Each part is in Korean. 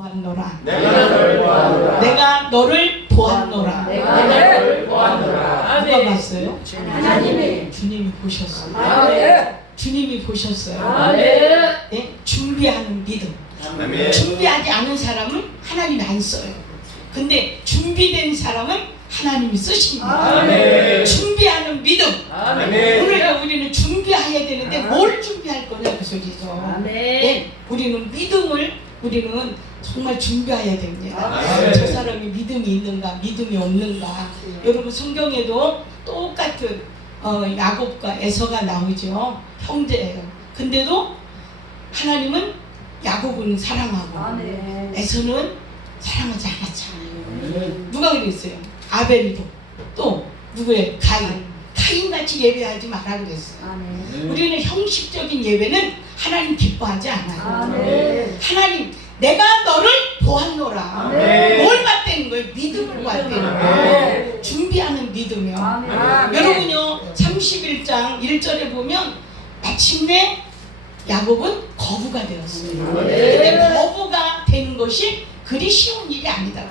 보았노라. 내가 너를 보았노라. 내가 너를 보았노라. 내가 너를 보았노라. 누가 봤어요? 하나님이. 주님이 보셨어요. 아멘. 주님이 보셨어요. 아멘. 네? 준비하는 믿음. 아멘. 준비하지 않은 사람은 하나님이 안 써요. 근데 준비된 사람은 하나님이 쓰십니다. 아멘. 준비하는 믿음. 아멘. 오늘 우리는 준비해야 되는데 뭘 준비할 거냐 그 소리죠. 아멘. 네? 우리는 믿음을 우리는 정말 준비해야 됩니다. 아멘. 저 사람이 믿음이 있는가 믿음이 없는가. 여러분 성경에도 똑같은 야곱과 에서가 나오죠. 형제예요. 근데도 하나님은 야곱은 사랑하고 에서는 사랑하지 않았잖아요. 누가 그랬어요? 아벨도 또 누구예요? 가인같이 예배하지 마라 그랬어요. 우리는 형식적인 예배는 하나님 기뻐하지 않아요. 하나님 내가 너를 보았노라. 아멘. 뭘 봤다는 거예요? 믿음을 봤다는 거예요. 준비하는 믿음이요. 여러분요 31장 1절에 보면 마침내 야곱은 거부가 되었어요. 근데 거부가 되는 것이 그리 쉬운 일이 아니다.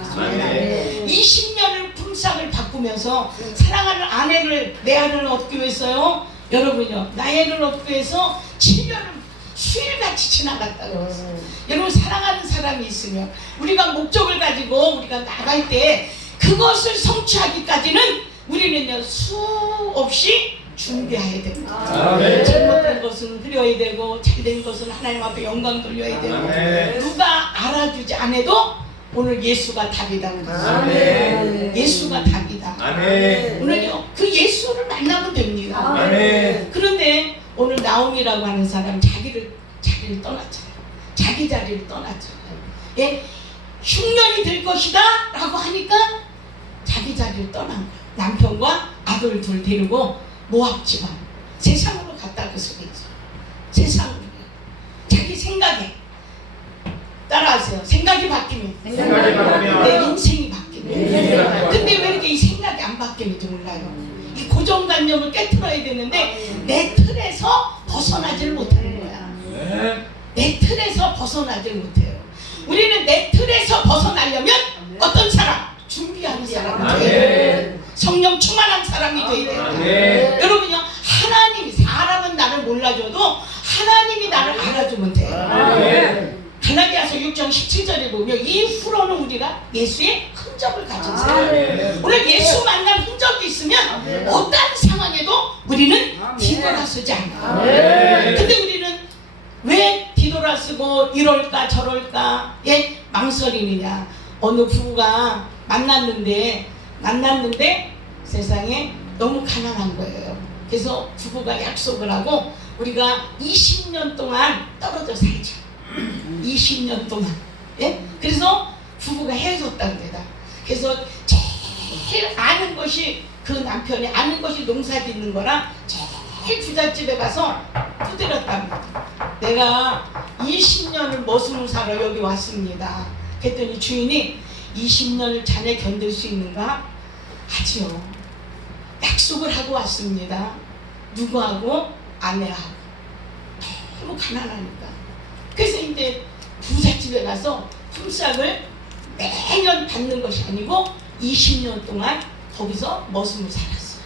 20년을 품삯을 바꾸면서 사랑하는 아내를 내 아내를 얻기 위해서요. 여러분요 나의 애를 얻기 위해서 7년을 수일같이 지나갔다고 했어요. 여러분 사랑하는 사람이 있으면 우리가 목적을 가지고 우리가 나갈 때 그것을 성취하기까지는 우리는요 수없이 준비해야 됩니다. 아멘. 잘못된 것은 흐려야 되고 잘된 것은 하나님 앞에 영광 돌려야 되고 아멘. 누가 알아주지 않아도 오늘 예수가 답이다 그랬어요. 아멘. 예수가 답이다. 아멘. 오늘요 그 예수를 만나면 됩니다. 아멘. 그런데 오늘 나옴이라고 하는 사람 자기를 떠났잖아요. 자기 자리를 떠났잖아요. 예? 흉년이 될 것이다 라고 하니까 자기 자리를 떠난 거예요. 남편과 아들 둘 데리고 모압 지방 세상으로 갔다 그 소리죠. 세상으로 자기 생각에 따라하세요. 생각이 바뀌면 생각이 바뀌면 내 인생이 바뀌는 인생이 바뀌어요. 근데 왜 이렇게 이 생각이 안 바뀌는지 몰라요. 이 고정관념을 깨트려야 되는데 내 틀에서 벗어나질 못하는 거야. 내 틀에서 벗어나질 못해요. 우리는 내 틀에서 벗어나려면 어떤 사람? 준비하는 사람이 돼야 돼요. 성령 충만한 사람이 돼야 돼요. 여러분요 하나님이 사람은 나를 몰라줘도 하나님이 나를 알아주면 돼요. 갈라디아서 6장 17절에 보면 이후로는 우리가 예수의 흔적을 가진 사람이에요. 오늘 예수 만난 흔적이 있으면 어떤 상황에도 우리는 뒤돌아서지 않아요. 근데 우리는 왜 뒤돌아서고 이럴까 저럴까 예? 망설이느냐. 어느 부부가 만났는데 세상에 너무 가난한 거예요. 그래서 부부가 약속을 하고 우리가 20년 동안 떨어져 살자. 20년 동안. 예? 그래서 부부가 헤어졌답니다. 그래서 제일 아는 것이 그 남편이 아는 것이 농사 짓는 거라 제일 부잣집에 가서 두드렸답니다. 내가 20년을 머슴을 사러 여기 왔습니다. 그랬더니 주인이 20년을 자네 견딜 수 있는가? 하지요. 약속을 하고 왔습니다. 누구하고? 아내하고. 너무 가난하니까. 그래서 이제 부잣집에 가서 품삯을 매년 받는 것이 아니고 20년 동안 거기서 머슴을 살았어요.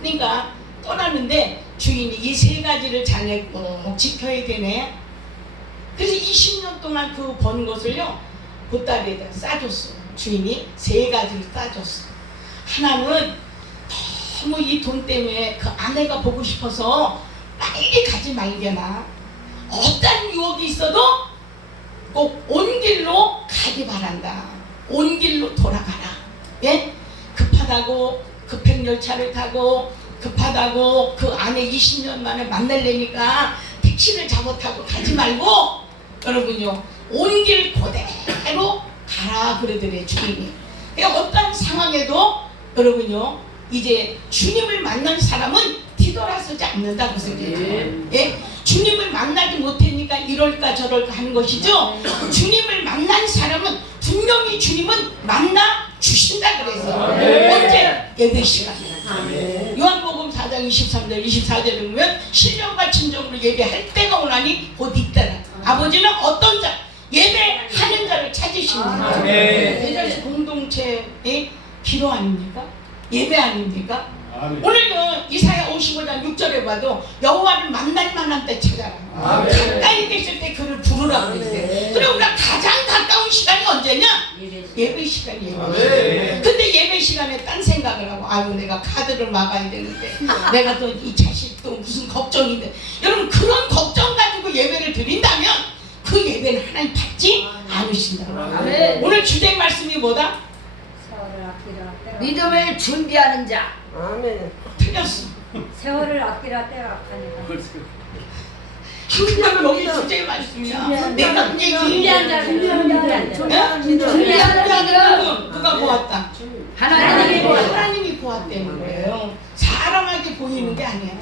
그러니까 떠났는데 주인이 이 세 가지를 자네 꼭 지켜야 되네. 그래서 20년 동안 그 번 것을요 보따리에다 싸줬어요. 주인이 세 가지를 싸줬어요. 하나는 너무 이 돈 때문에 그 아내가 보고 싶어서 빨리 가지 말게나. 어떤 유혹이 있어도 꼭 온 길로 가기 바란다. 온 길로 돌아가라. 예? 급하다고 급행열차를 타고 급하다고 그 아내 20년 만에 만날래니까 택시를 잘못하고 가지 말고 여러분요 온 길 그대로 가라 그러더래 주님이. 그러니까 어떤 상황에도 여러분요 이제 주님을 만난 사람은 뒤돌아서지 않는다 그 소리예요. 예? 주님을 만나지 못하니까 이럴까 저럴까 하는 것이죠. 주님을 만난 사람은 분명히 주님은 만나 주신다 그래서 언제? 예배 시간에. 요한복음 4장 23절 24절에 보면 신령과 진정으로 예배할 때가 오나니 곧 이때라. 아버지는 어떤 자 예배하는 자를 찾으십니다. 아멘. 대전시 공동체의 기도 아닙니까? 예배 아닙니까? 아멘. 오늘요 이사야 55장 6절에 봐도 여호와를 만날 만한 때 찾아라. 아멘. 가까이 계실 때 그를 부르라고 그랬어요. 그리고 우리가 가장 가까운 시간이 언제냐? 예배 시간이에요. 아멘. 근데 예배 시간에 딴 생각을 하고 아유 내가 카드를 막아야 되는데 내가 또 이 자식 또 무슨 걱정인데 여러분 그런 걱정 가지고 예배를 드린다면 그 예배는 하나님 받지 않으신다. 아멘. 오늘 주제 말씀이 뭐다? 믿음을 준비하는 자. 아멘. 틀렸어. 세월을 아끼라 때가 아까니까. 항상 여기 주제 말씀이야. 내가 준비한 자, 준비한 자. 준비하는 누가 보았다? 하나님이 보았다. 하나님이 보았다는 거예요. 사람에게 보이는 게 아니야.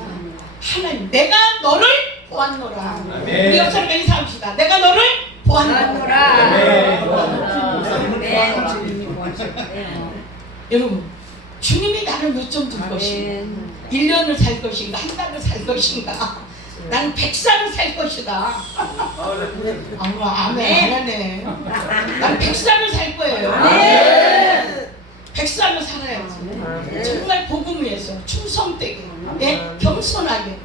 하나님, 내가 너를 보았노라. 아멘. 우리 옆사람과 인사합시다. 내가 너를 보았노라. 네, 주님이 보았어요. 여러분, 주님이 나를 몇 점 줄 것인가? 1년을 살 것인가? 한 달을 살 것인가? 난 100살을 살 것이다. 아무 아멘 안 하네. 난 100살을 살 거예요. 100살을 살아야지. 정말 복음 위해서 충성되게, 겸손하게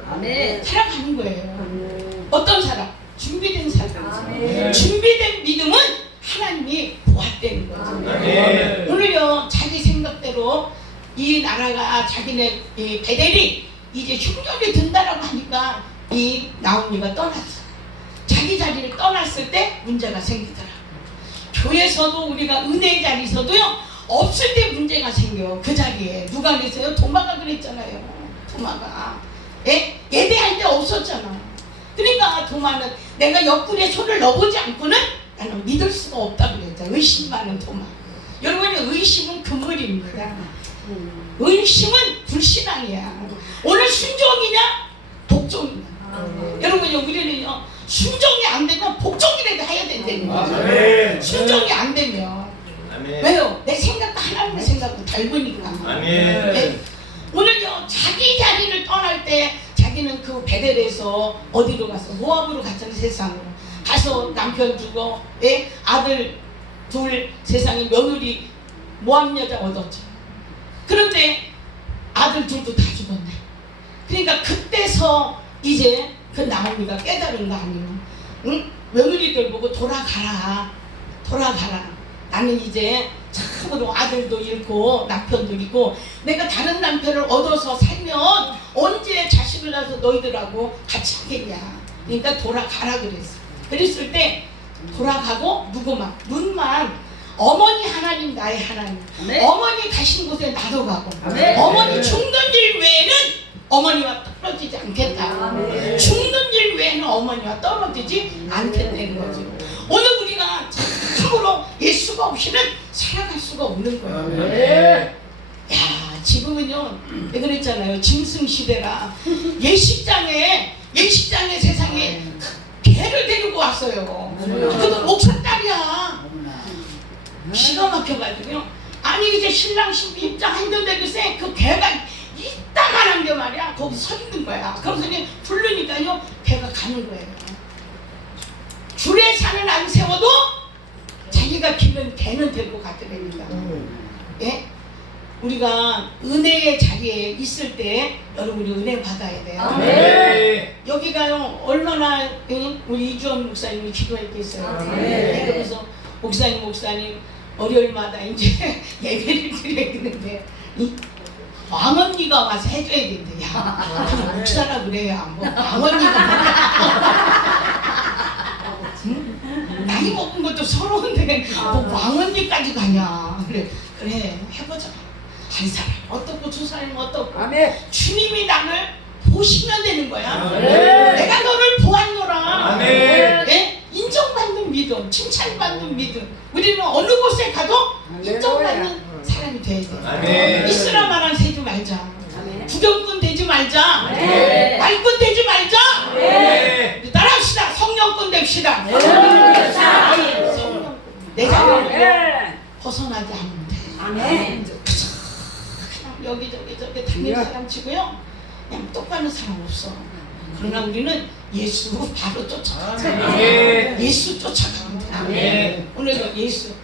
살아가는 거예요. 어떤 사람? 준비된 사람. 준비된 믿음은 하나님이 보았다는 거죠. 오늘요 자기 생각대로 이 나라가 자기네 이 베델이 이제 흉년이 든다라고 하니까 이 나오미가 떠났어. 자기 자리를 떠났을 때 문제가 생기더라. 교회에서도 우리가 은혜의 자리에서도요 없을 때 문제가 생겨. 그 자리에 누가 계세요? 도마가 그랬잖아요. 도마가 예배할 때 없었잖아. 그러니까 도마는 내가 옆구리에 손을 넣어보지 않고는 나는 믿을 수가 없다 그랬잖아. 의심 많은 도마. 여러분의 의심은 금물입니다. 의심은 불신앙이야. 오늘 순종이냐 복종이냐. 여러분요 우리는요 순종이 안 되면 복종이라도 해야 된다는 거죠. 순종이 안 되면 왜요? 내 생각과 하나님의 생각도 닮으니까. 네. 오늘요 자기 자리를 떠날 때 자기는 그 베델에서 어디로 갔어? 모압으로 갔잖아. 세상으로 가서 남편 두고 아들 둘 세상에 며느리 모압 여자 얻었죠. 그런데 아들 둘도 다 죽었네. 그러니까 그때서 이제 그 나오미가 깨달은 거 아니에요. 응? 며느리들 보고 돌아가라. 나는 이제 참으로 아들도 잃고 남편도 잃고 내가 다른 남편을 얻어서 살면 언제 자식을 낳아서 너희들하고 같이 하겠냐. 그러니까 돌아가라 그랬어. 그랬을 때 돌아가고 누구만 눈만 어머니 하나님 나의 하나님. 어머니 가신 곳에 나도 가고 어머니 죽는 일 외에는 어머니와 떨어지지 않겠다. 죽는 일 외에는 어머니와 떨어지지 않겠다는 거죠. 오늘 우리가 참으로 예수가 없이는 살아갈 수가 없는 거예요. 야 지금은요 왜 그랬잖아요. 짐승 시대라. 예식장에 세상에 개를 데리고 왔어요. 그것도 목사 딸이야. 기가 막혀가지고요. 아니 이제 신랑 신부 입장했는데 글쎄 그 개가 이따만한 게 말이야. 거기 서 있는 거야. 그래서 부르니까요 개가 가는 거예요. 줄에 산을 안 세워도 자기가 기른 개는 데리고 가더랍니다. 예? 우리가 은혜의 자리에 있을 때 여러분이 은혜 받아야 돼요. 여기가요 얼마나 우리 이주원 목사님이 기도했겠어요. 그래서 목사님 월요일마다 이제 예배를 드려야 되는데 왕언니가 와서 해줘야 된대. 야, 그럼 목사라 그래야 뭐 왕언니가 응? 나이 먹은 것도 서러운데 뭐 왕언니까지 가냐. 그래 해보자. 한 사람 어떻고 두 사람 어떻고 주님이 나를 보시면 되는 거야. 내가 너를 보았노라. 네? 인정받는 믿음, 칭찬받는 믿음. 우리는 어느 곳에 가도 인정받는 사람이 돼야 돼. 이스라마랑 세지 말자. 구경꾼 되지 말자. 말꾼 되지 말자. 따라합시다. 성령꾼 됩시다. 성령꾼. 내 자리를 벗어나지 않으면 돼. 여기저기 다니는 사람 치고요 그냥 똑바른 사람 없어. 그러나 우리는 예수 바로 쫓아가. 아멘. 예수 쫓아가면 돼. 아멘. 오늘도 예수.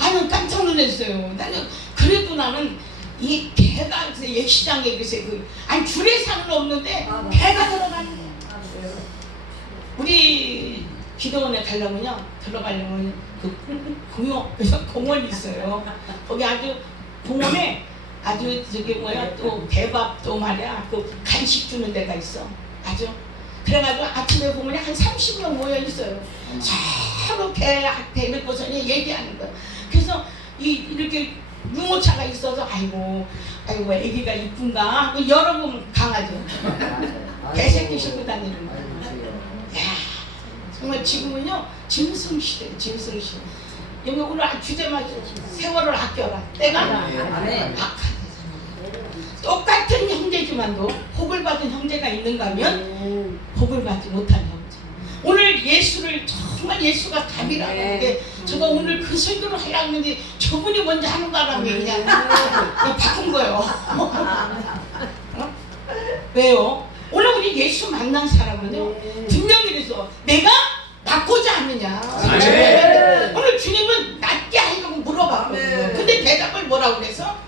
아유 깜짝 놀랐어요. 나는 그래도 나는 이 개가 예시장에 글쎄 아니 줄에 산은 없는데 개가 들어가는 거야. 우리 기도원에 가려면요 들어가려면 공원이 있어요. 거기 아주 공원에 아주 저기 뭐야 또 개밥도 말이야 그 간식 주는 데가 있어. 아주 그래가지고 아침에 보면 한 30명 모여 있어요. 서로 개 놓고서 얘기하는 거야. 그래서 이렇게 유모차가 있어서 아이고 애기가 이쁜가 하고 열어보면 강아지 개새끼 싣고 다니는 거야. 야 정말 지금은요 짐승시대. 여기 오늘 주제만 세월을 아껴라. 때가 악하다. 똑같은 형제지만도 복을 받은 형제가 있는가 하면 복을 받지 못한 형제. 오늘 예수를 정말 예수가 답이라고 하는데 제가 오늘 그 설교를 하려고 했는데 저분이 먼저 하는 바람에 그냥 바꾼 거예요. 어? 왜요? 오늘 우리 예수 만난 사람은요 분명히 그래서 내가 낫고자 하느냐. 오늘 주님은 낫게 하려고 물어봤거든요. 근데 대답을 뭐라고 그래서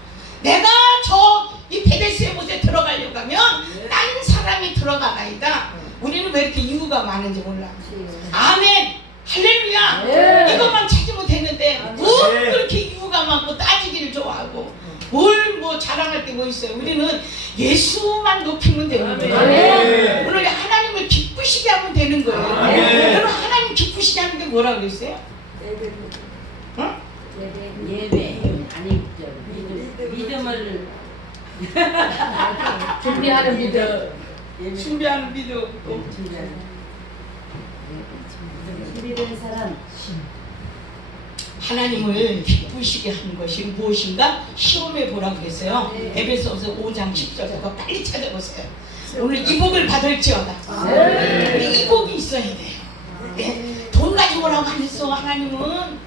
내가 이 베데스다에 들어가려고 하면 딴 사람이 들어가나이다. 우리는 왜 이렇게 이유가 많은지 몰라. 아멘 할렐루야. 이것만 찾으면 되는데 뭐 그렇게 이유가 많고 따지기를 좋아하고 뭘 뭐 자랑할 게 뭐 있어요. 우리는 예수만 높이면 되는 거예요. 오늘 하나님을 기쁘시게 하면 되는 거예요. 여러분 하나님 기쁘시게 하는 게 뭐라 그랬어요? 어? 예배 아니 믿음을 준비하는 믿음. 준비하는 믿음. 준비된 사람. 하나님을 기쁘시게 하는 것이 무엇인가? 시험해 보라고 그랬어요. 에베소서 5장 10절. 그거 빨리 찾아보세요. 오늘 이 복을 받을지어다. 이 복이 있어야 돼요. 돈 가지고 오라고 안 했어. 하나님은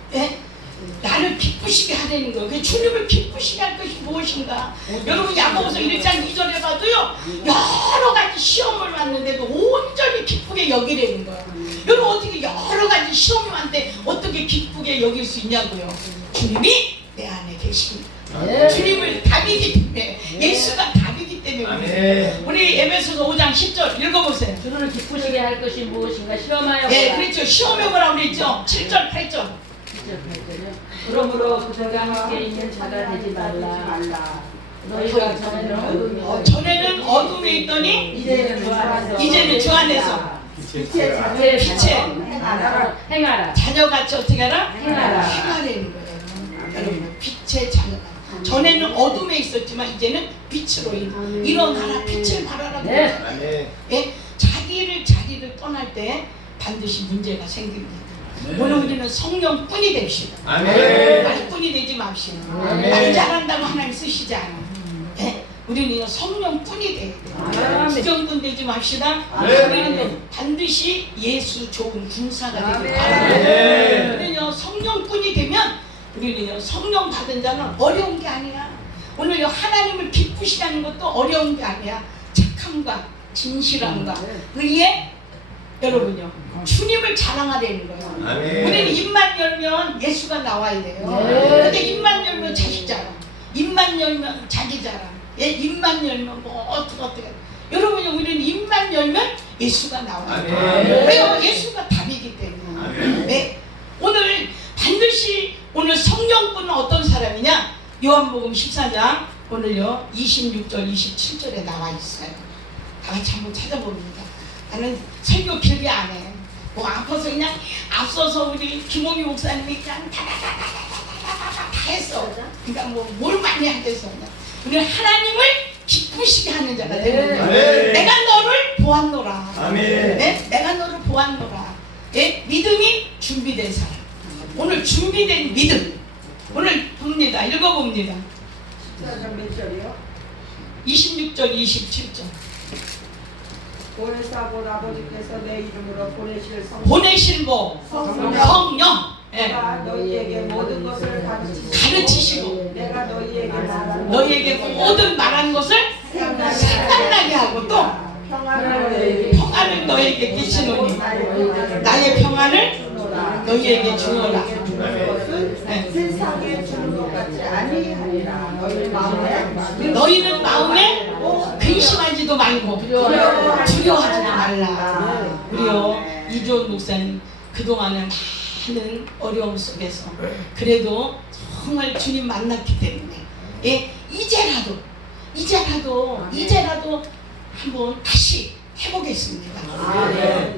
나를 기쁘시게 하려는 거예요. 주님을 기쁘시게 할 것이 무엇인가? 여러분 야고보서 1장 2절에 봐도요 여러 가지 시험을 왔는데도 온전히 기쁘게 여기려는 거예요. 여러분 어떻게 여러 가지 시험이 왔는데 어떻게 기쁘게 여길 수 있냐고요. 주님이 내 안에 계십니다. 주님을 답이기 때문에 예수가 답이기 때문에 우리 에베소서 5장 10절 읽어보세요. 주를 기쁘시게 할 것이 무엇인가 시험하여 네 그렇죠. 시험해 보라고 그랬죠. 7절 8절. 그러므로 그들과 함께 있는 자가 되지 말라. 너희가 전에는 어둠에 있더니 이제는 주 안에서 빛의 행하라. 자녀같이 어떻게 하라? 행하라. 행하라는 거예요. 여러분 빛의 자녀. 전에는 어둠에 있었지만 이제는 빛으로 일어나라. 빛을 발하라. 자기를 떠날 때 반드시 문제가 생깁니다. 오늘 우리는 성령뿐이 됩시다. 말뿐이 되지 맙시다. 말 잘한다고 하나님 쓰시지 않아요. 우리는 성령뿐이 돼야 돼요. 부정꾼 되지 맙시다. 우리는 반드시 예수 좋은 군사가 되길 바랍니다. 우리는 성령뿐이 되면 우리는 성령 받은 자는 어려운 게 아니야. 오늘 하나님을 기쁘시게 하는 것도 어려운 게 아니야. 착함과 진실함과 의에 여러분요 주님을 자랑하려는 거예요. 우리는 입만 열면 예수가 나와야 돼요. 근데 입만 열면 자식 자랑, 입만 열면 자기 자랑, 입만 열면 뭐 어떻게 여러분요 우리는 입만 열면 예수가 나와요. 왜요? 예수가 답이기 때문에. 오늘 반드시 오늘 성령꾼은 어떤 사람이냐? 요한복음 14장 오늘요 26절 27절에 나와 있어요. 다 같이 한번 찾아봅니다. 나는 설교 길게 안 해. 뭐 앞서서 그냥 앞서서 우리 김홍희 목사님이 그냥 다 했어. 그러니까 뭐 뭘 많이 하겠어. 우리는 하나님을 기쁘시게 하는 자가 되는 거야. 내가 너를 보았노라. 내가 너를 보았노라. 믿음이 준비된 사람. 오늘 준비된 믿음. 오늘 봅니다. 읽어봅니다. 14장 몇 절이요? 26절 27절. 보혜사 곧 아버지께서 내 이름으로 보내실 성령. 내가 너희에게 모든 것을 가르치시고 내가 너희에게 모든 말한 것을 생각나게 하고 또 평안을 평안을 평안을 너에게 끼치노니 나의 평안을 너희에게 주노라. 네. 세상에 주는 것 같지 아니하리라. 너희는 마음에 근심하지도 말고 두려워하지도 말라. 우리요 이주원 목사님 그동안에 많은 어려움 속에서 그래도 정말 주님 만났기 때문에 이제라도 한번 다시 해보겠습니다.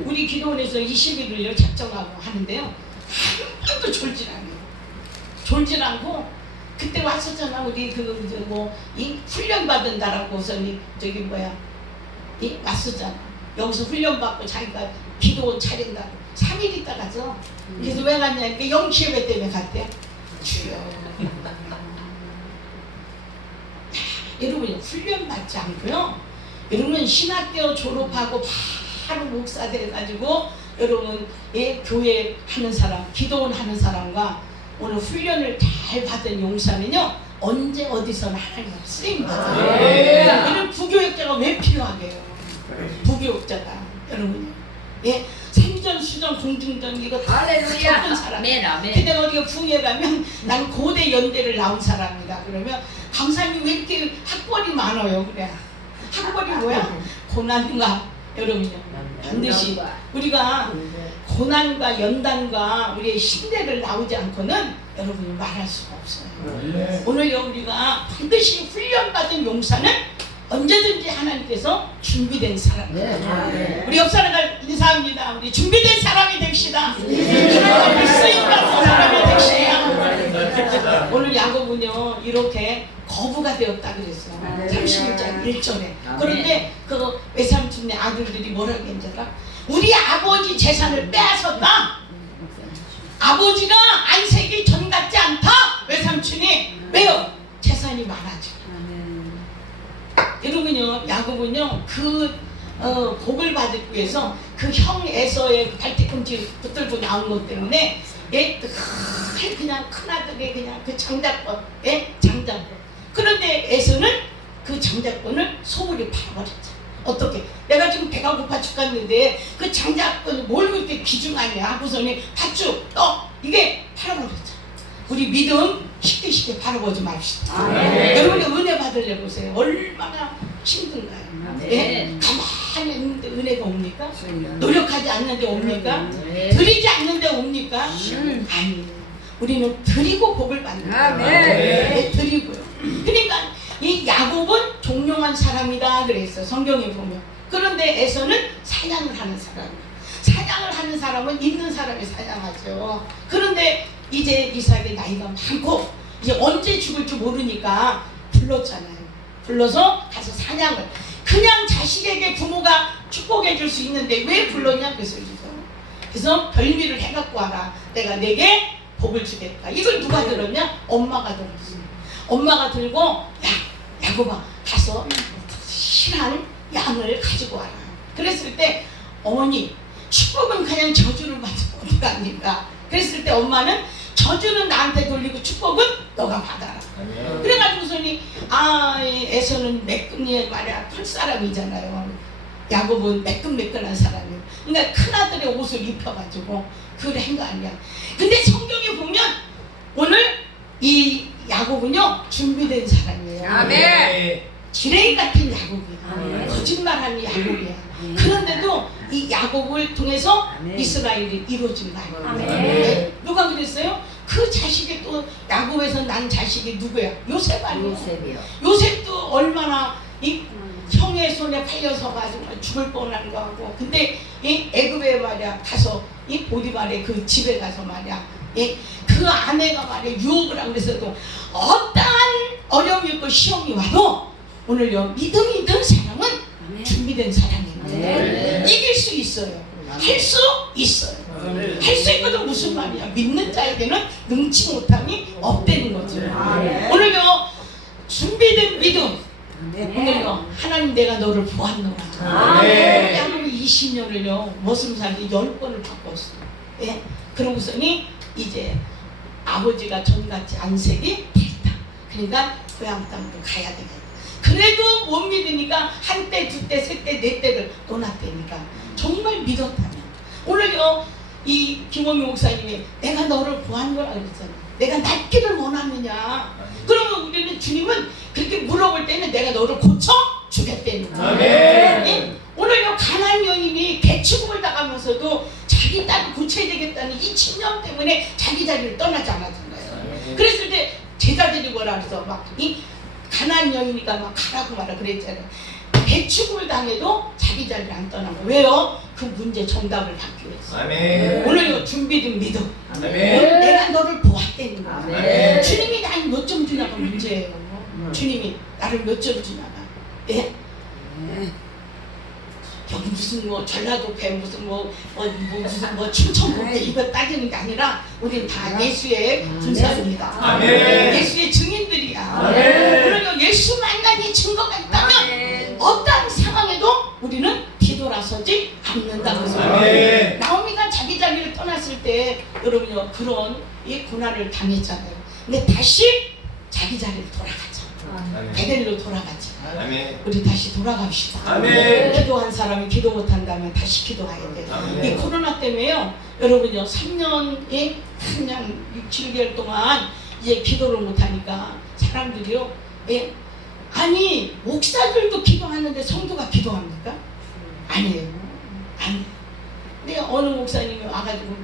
우리 기도원에서 20일을 작정하고 하는데요, 한 번도 졸질 않고 그때 왔었잖아. 우리 이 훈련 받은다라고서 저기 왔었잖아. 여기서 훈련 받고 자기가 기도원 차린다고 3일 있다 가서. 그래서 왜 갔냐니까 영키예배 때문에 갔대. 주여. 여러분 훈련 받지 않고요. 여러분 신학교 졸업하고 바로 목사 돼가지고 여러분 교회 하는 사람, 기도원 하는 사람과 오늘 훈련을 잘 받은 용사는요 언제 어디서나 하나님 쓰임 받아요. 여러분 부교육자가 왜 필요하게요? 부교육자가 여러분 생전 수전 공중전 이거 다 겪은 사람. 근데 어디가 부에 가면 난 고대 연대를 나온 사람이다. 그러면 강사님 왜 이렇게 학벌이 많아요? 그래. 학벌이 뭐야? 고난과 여러분요 반드시 우리가 고난과 연단과 우리의 신뢰를 나오지 않고는 여러분이 말할 수가 없어요. 오늘요 우리가 반드시 훈련받은 용사는 언제든지 하나님께서 준비된 사람입니다. 우리 옆 사람과 인사합니다. 우리 준비된 사람이 됩시다. 쓰임받는 사람이 됩시다. 오늘 야고보는요 이렇게 거부가 되었다 그랬어요. 31장 1절에. 그런데 그 외삼촌네 아들들이 뭐라고 했는지 알아? 우리 아버지 재산을 빼앗았다. 아버지가 안색이 전 같지 않다. 외삼촌이 왜요? 재산이 많아져. 여러분요 야고보는요 복을 받기 위해서 그 형 에서의 그 발뒤꿈치 붙들고 나온 것 때문에 그냥 큰아들의 그냥 그 장자권 장자권. 그런데 에서는 그 장자권을 소홀히 팔아버렸죠. 어떻게? 내가 지금 배가 고파 죽겠는데 그 장자권을 뭘 그렇게 귀중하냐 하고서는 팥죽 이게 팔아버렸죠. 우리 믿음 쉽게 팔아보지 맙시다. 여러분이 은혜 받으려고 보세요. 얼마나 힘든가요? 가만히 있는데 은혜가 옵니까? 노력하지 않는데 옵니까? 드리지 않는데 옵니까? 아니에요. 우리는 드리고 복을 받는 거예요. 드리고요. 그러니까 이 야곱은 종용한 사람이다 그랬어요. 성경에 보면. 그런데 에서는 사냥을 하는 사람이에요. 사냥을 하는 사람은 있는 사람이 사냥하죠. 그런데 이제 이삭의 나이가 많고 이제 언제 죽을지 모르니까 불렀잖아요. 불러서 가서 사냥을. 그냥 자식에게 부모가 축복해 줄 수 있는데 왜 불렀냐 그 소리죠. 그래서 별미를 해갖고 와라. 내가 내게 복을 주겠다. 이걸 누가 들었냐? 엄마가 들었어요. 엄마가 들고 야곱아 가서 실한 양을 가지고 와라. 그랬을 때 어머니 축복은 그냥 저주를 받으면 어떡합니까? 그랬을 때 엄마는 저주는 나한테 돌리고 축복은 너가 받아라. 그래가지고서니 에서는 매끈이 말이야 털 사람이잖아요. 야곱은 매끈매끈한 사람이에요. 그러니까 큰아들의 옷을 입혀가지고 그걸 한 거 아니야. 근데 성경에 보면 오늘 이 야곱은요 준비된 사람이에요. 아멘. 지뢰 같은 야곱이야. 거짓말하는 야곱이야. 그런데도 이 야곱을 통해서 이스라엘이 이루어진 거예요. 누가 그랬어요? 그 자식이 또 야곱에서 난 자식이 누구야? 요셉 아니야? 요셉도 얼마나 이 형의 손에 팔려서 가지고 죽을 뻔한 거 하고. 근데 이 애굽에 말이야 가서 이 보디발의 그 집에 가서 말이야 그 아내가 말이야 유혹을 하고 그래서도 어떠한 어려움이 있고 시험이 와도 오늘요 믿음이 있는 사람은 준비된 사람이에요. 이길 수 있어요. 할 수 있어요. 할 수 있거든. 무슨 말이야? 믿는 자에게는 능치 못함이 없다는 거죠. 오늘요 준비된 믿음. 오늘요 하나님 내가 너를 보았노라. 야곱이 20년을요 머슴 살기 10번을 바꿨어. 그러고서니 이제 아버지가 전같이 안색이 됐다. 그러니까 고향 땅도 가야 되겠다. 그래도 못 믿으니까 한때, 두때, 세때, 네 때를 떠났다니까. 정말 믿었다면 오늘요 이 김원미 목사님이 내가 너를 보한 거라 그랬잖아. 내가 낫기를 원하느냐. 그러면 우리는 주님은 그렇게 물어볼 때는 내가 너를 고쳐 주겠다는 거예요. 아멘. 예? 오늘요 가나안 여인이 개축을 당하면서도 자기 딸을 고쳐야 되겠다는 이 친념 때문에 자기 자리를 떠나지 않았잖아요. 그랬을 때 제자들이 뭐라 그래서 막 이 가나안 여인이가 막 가라고 말아 그랬잖아요. 개축을 당해도 자기 자리를 안 떠나고. 왜요? 그 문제 정답을 받기 위해서. 아멘. 오늘요 준비된 믿음. 아멘. 오늘 내가 너를 보았다는 거야. 아멘. 주님이 나를 몇 점 주냐가 문제예요. 주님이 나를 몇 점 주냐가. 예? 여기 무슨 뭐 전라도 배 무슨 무슨 충청북도 이거 따지는 게 아니라 우리는 다 예수의 군사입니다. 아멘. 예수의 증인들이야. 아멘. 그러면 예수 만난 이 증거가 있다면 어떠한 상황에도 우리는 뒤돌아서지 않는다고 생각해요. 아멘. 나오미가 자기 자리를 떠났을 때 여러분요 그런 이 고난을 당했잖아요. 근데 다시 자기 자리를 돌아가자. 베델로 돌아가자. 아멘. 우리 다시 돌아갑시다. 아멘. 기도한 사람이 기도 못한다면 다시 기도해야 돼요. 아멘. 이 코로나 때문에요 여러분요 3년이 그냥 6, 7개월 동안 이제 기도를 못하니까 사람들이요 예? 아니 목사들도 기도하는데 성도가 기도합니까? 아니에요. 아니에요. 근데 어느 목사님이 와가지고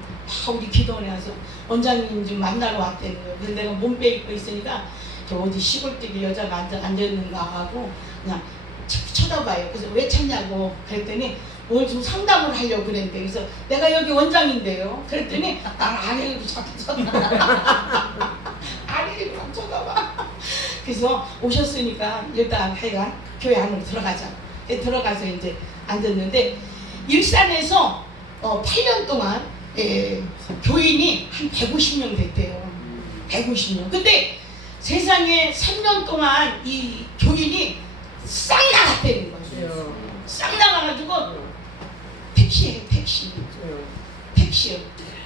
막 우리 기도원에 와서 원장님 좀 만나러 왔다는 거예요. 그래서 내가 몸빼 입고 있으니까 저 어디 시골집에 여자가 앉아있는가 하고 그냥 쳐다봐요. 그래서 왜 찾냐고 그랬더니 뭘 좀 상담을 하려고 그랬는데 그래서 내가 여기 원장인데요. 그랬더니 날 아래로 자꾸 쳐다봐. 아래로 자꾸 쳐다봐. 그래서 오셨으니까 일단 하여간 교회 안으로 들어가자. 들어가서 이제 앉았는데 일산에서 8년 동안 교인이 한 150명 됐대요. 150명. 근데 세상에 3년 동안 이 교인이 싹 나갔다는 거예요. 싹 나가가지고 택시예요. 택시요.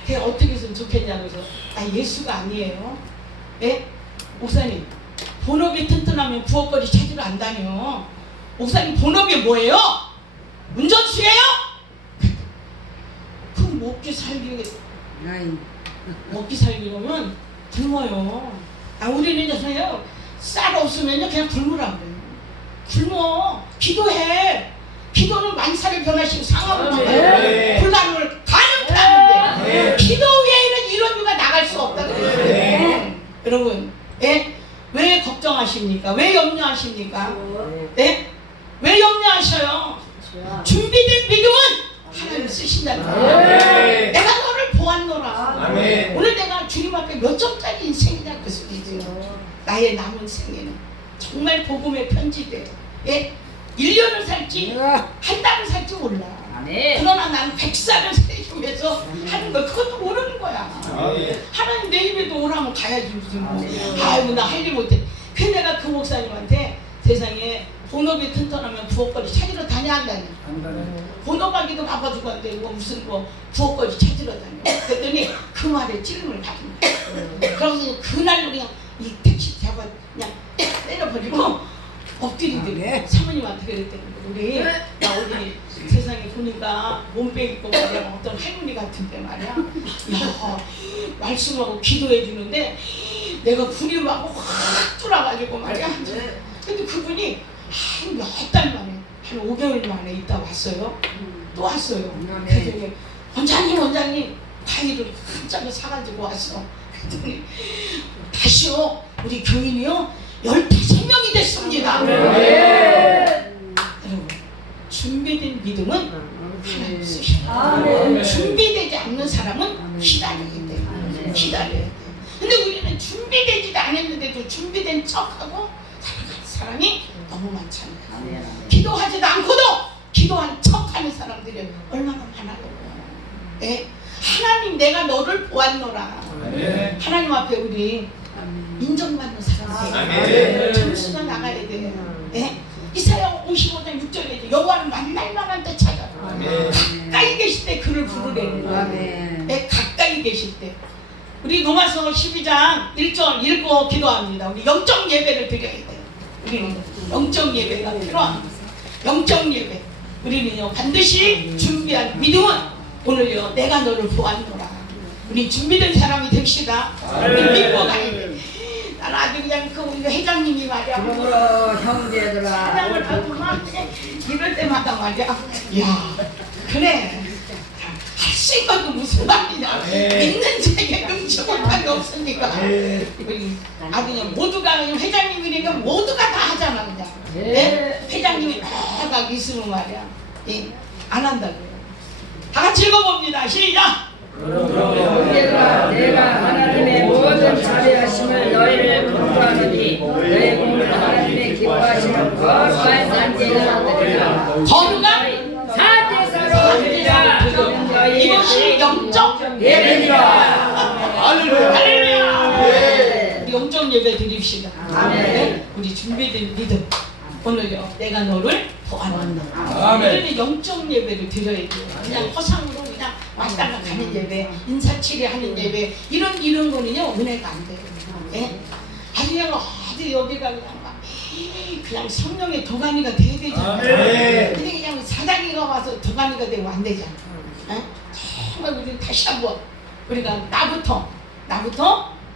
그게 어떻게 했으면 좋겠냐고 해서 예수가 아니에요. 예? 목사님 본업이 튼튼하면 부엌거리 찾으러 안 다녀. 목사님 본업이 뭐예요? 운전수예요? 그럼 먹기 살기로면 굶어요. 우리는 이제요 쌀 없으면요 그냥 굶으라고 그래요. 굶어. 기도해. 기도는 만사를 변화시키고 상황을 변화해. 불가능을 가능케 하는데 기도 외에는 이런 유가 나갈 수 없다고 그래요. 여러분 예? 왜 걱정하십니까? 왜 염려하십니까? 네? 왜 염려하셔요? 준비된 믿음은 하나님 쓰신다는 거예요. 내가 너를 보았노라. 아멘. 오늘 내가 주님 앞에 몇 점짜리 인생이냐 그 소리지. 나의 남은 생에는 정말 복음의 편지돼요. 예? 1년을 살지 한 달을 살지 몰라. 그러나 나는 100살을 살기 위해서 하는 거 그것도 모르는 거야. 하나님 내 입에도 오라면 가야지 무슨 아이고 나 할 일 못해. 근데 내가 그 목사님한테 세상에 본업이 튼튼하면 부엌거리 찾으러 다녀야 한다니. 본업하기도 바빠 죽었는데 무슨 부엌거리 찾으러 다녀. 그랬더니 그 말에 찔림을 받은 거야. 그러면서 그날로 그냥 이 택시 잡아 그냥 때려버리고 엎드리더니 사모님한테 그랬더니 우리 세상에 보니까 몸빼 입고 말이야 어떤 할머니 같은데 말이야 야 말씀하고 기도해 주는데 내가 분이하고 확 뚫어가지고 말이야. 근데 그분이 한 몇 달 만에 한 5개월 만에 있다 왔어요. 또 왔어요. 그랬더니 원장님 과일을 한 장을 사가지고 왔어. 그랬더니 다시요 우리 교인이요 15명이 됐습니다. 여러분 준비된 믿음은 하나님 쓰셔요. 준비되지 않는 사람은 기다려야 돼요. 기다려야 돼요. 근데 우리는 준비되지도 않았는데도 준비된 척하고 살아가는 사람이 너무 많잖아요. 기도하지도 않고도 기도한 척하는 사람들이 얼마나 많아요. 예? 하나님 내가 너를 보았노라. 하나님 앞에 우리 인정받는 사람들 점수가 나가야 돼요. 예? 이사야 55장 6절에 여호와를 만날 만한 때 찾아라. 가까이 계실 때 그를 부르래는 거예요. 예? 가까이 계실 때 우리 로마서 12장 1절 읽고 기도합니다. 우리 영적 예배를 드려야 돼요. 우리는 영적 예배가 필요합니다. 영적 예배. 우리는요 반드시 준비한 믿음은 오늘요 내가 너를 보았노라. 우리 준비된 사람이 됩시다. 우리 믿고 가야 돼. 난 아주 그냥 그 우리 회장님이 말이야. 그러므로 형제들아 사랑을 하고 막 이럴 때마다 말이야. 야 그래. 할 수 있건 무슨 말이냐. 믿는 자에게 능치 못한 게 없으니까. 우리 아주 그냥 모두가 그냥 회장님이니까 모두가 다 하잖아 그냥. 예? 회장님이 막 있으면 말이야. 예? 안 한다고요. 다 같이 읽어봅니다. 시작. 형제들아 내가 하나님의 모든 자비하심을 너희를 공부하노니 너희 공부를 하나님의 기뻐하시는 거룩한 산제사로 드리라. 거룩한 산제사로 드리라. 이것이 영적 예배니라. 할렐루야. 우리 영적 예배 드립시다. 아멘. 네? 우리 준비된 믿음. 오늘요 내가 너를 보았노라. 아멘. 우리는 영적 예배를 드려야 돼요. 그냥 허상으로 그냥 왔다가 가는 예배, 인사치레 하는 예배 이런 거는요 은혜가 안 돼요. 예? 아주 그냥 어디 여기가 그냥 성령의 도가니가 돼야 되잖아. 아멘. 근데 그냥 사장이가 와서 도가니가 되면 안 되잖아. 예? 정말 우리는 다시 한번 우리가 나부터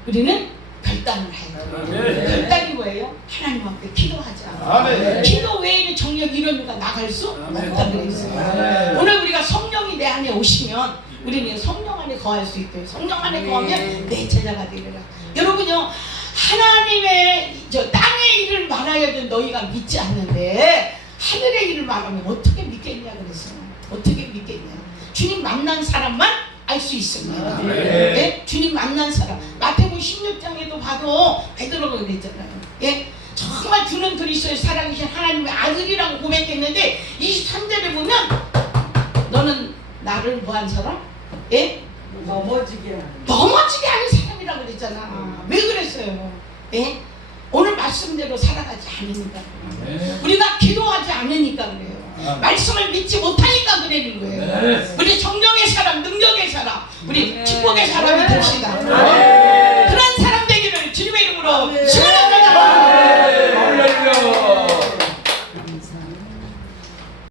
우리는 결단을 해야 돼요. 결단이 뭐예요? 하나님 앞에 기도하자. 아멘. 기도 외에는 정력 이론가 나갈 수 없다고 그랬어요. 오늘 우리가 성령이 내 안에 오시면 우리는 성령 안에 거할 수 있대요. 성령 안에 거하면 내 제자가 되리라. 여러분요 하나님의 저 땅의 일을 말하여도 너희가 믿지 않는데 하늘의 일을 말하면 어떻게 믿겠냐 그랬어요. 어떻게 믿겠냐. 주님 만난 사람만 알 수 있습니다. 예? 주님 만난 사람. 마태복음 16장에도 봐도 베드로가 그랬잖아요. 예? 정말 주는 그리스도의 살아계신 하나님의 아들이라고 고백했는데 23절에 보면 너는 나를 뭐한 사람? 예? 넘어지게 하는 사람이라고 그랬잖아. 왜 그랬어요? 예? 오늘 말씀대로 살아가지 않으니까 우리가 기도하지 않으니까 그래요. 말씀을 믿지 못하니까 그러는 거예요. 우리 성령의 사람, 능력의 사람, 우리 축복의 사람이 됩시다. 그런 사람 되기를 주님의 이름으로 축원합니다.